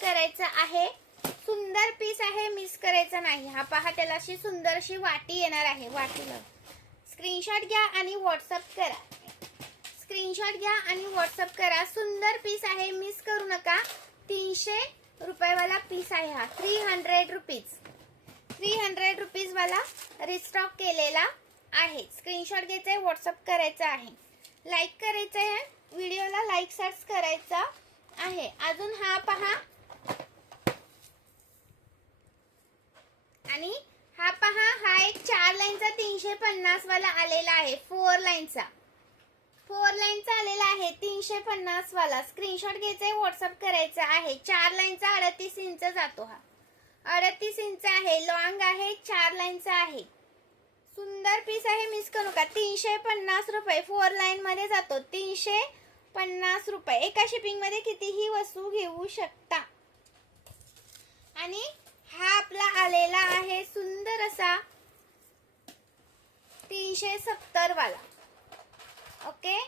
करायचं आहे. सुंदर पीस आहे, मिस करायचा नाही. हा पहा, त्याला अशी सुंदर अशी वाटी येणार आहे. वाटीला स्क्रीनशॉट घ्या आणि व्हॉट्सअप करा. स्क्रीनशॉट घ्या आणि व्हॉट्सअप करा. सुंदर पीस आहे, मिस करू नका. 300 रुपयावाला पीस आहे हा. 300 रुपीज. 300 रुपीज वाला रिस्टॉक केलेला आहे. स्क्रीनशॉट घ्यायचा आहे, व्हॉट्सअप करायचा आहे. लाईक करायचं आहे, व्हिडिओला लाईक सर्च करायचा आहे. अजून हा पहा, आणि हा पहा, हा एक 4 लाईनचा 350 वाला आलेला आहे. 4 लाईनचा आलेला आहे 350 वाला. स्क्रीनशॉट घ्यायचा आहे, व्हॉट्सअप करायचा आहे. 4 लाईनचा 38 इंच जातो हा. 38 इंच आहे, लॉंग आहे, 4 लाईनचा आहे. सुंदर पीस आहे, मिस करू नका. 350 रुपये 4 लाईन मध्ये जातो. 350 रुपये. एका शिपिंग मध्ये कितीही वस्तू घेऊ शकता. आणि हा आपला आलेला आहे सुंदर असा 370 वाला. ओके,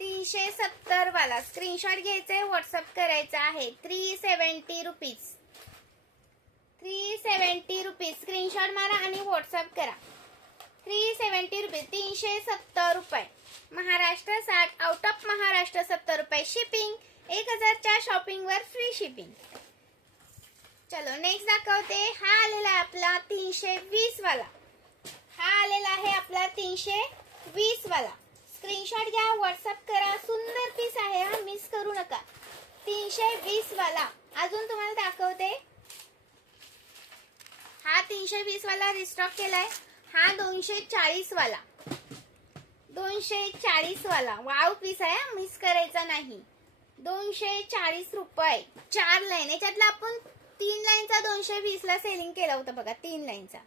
370 वाला. स्क्रीनशॉट घ्यायचा आहे, व्हॉट्सअप करायचा आहे. 370 रुपीज. 370 रुपीज. स्क्रीनशॉट मारा आणि व्हॉट्सअप करा. 370 रुपीज. 370 रुपये. महाराष्ट्र 60, आउट ऑफ महाराष्ट्र 70 रुपये. शिपिंग 1000च्या शॉपिंग वर फ्री शिपिंग. चलो नेक्स्ट दाखवते. हा आलेला आहे आपला 320 वाला. हा आलेला आहे आपला 320 वाला. स्क्रीनशॉट घ्या, व्हॉट्सअप करा. सुंदर पीस आहे हा, मिस करू नका. 320 वाला. अजून तुम्हाला दाखवते. हा 320 वाला रिस्टॉक केलाय. हा 240 वाला. 240 वाला. वाव पीस आहे, मिस करायचा नाही. 240 रुपये. 4 लाईन. याच्यातला आपण 3 लाईनचा 220 ला सेलिंग केला होता बघा. 3 लाईनचा.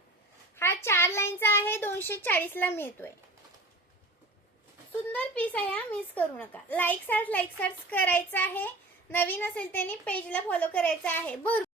हा 4 लाईनचा आहे, 240 ला मिळतोय. सुंदर पीस आहे हा, मिस करू नका. लाईक सर्च करायचं आहे. नवीन असेल त्यांनी पेजला फॉलो करायचं आहे.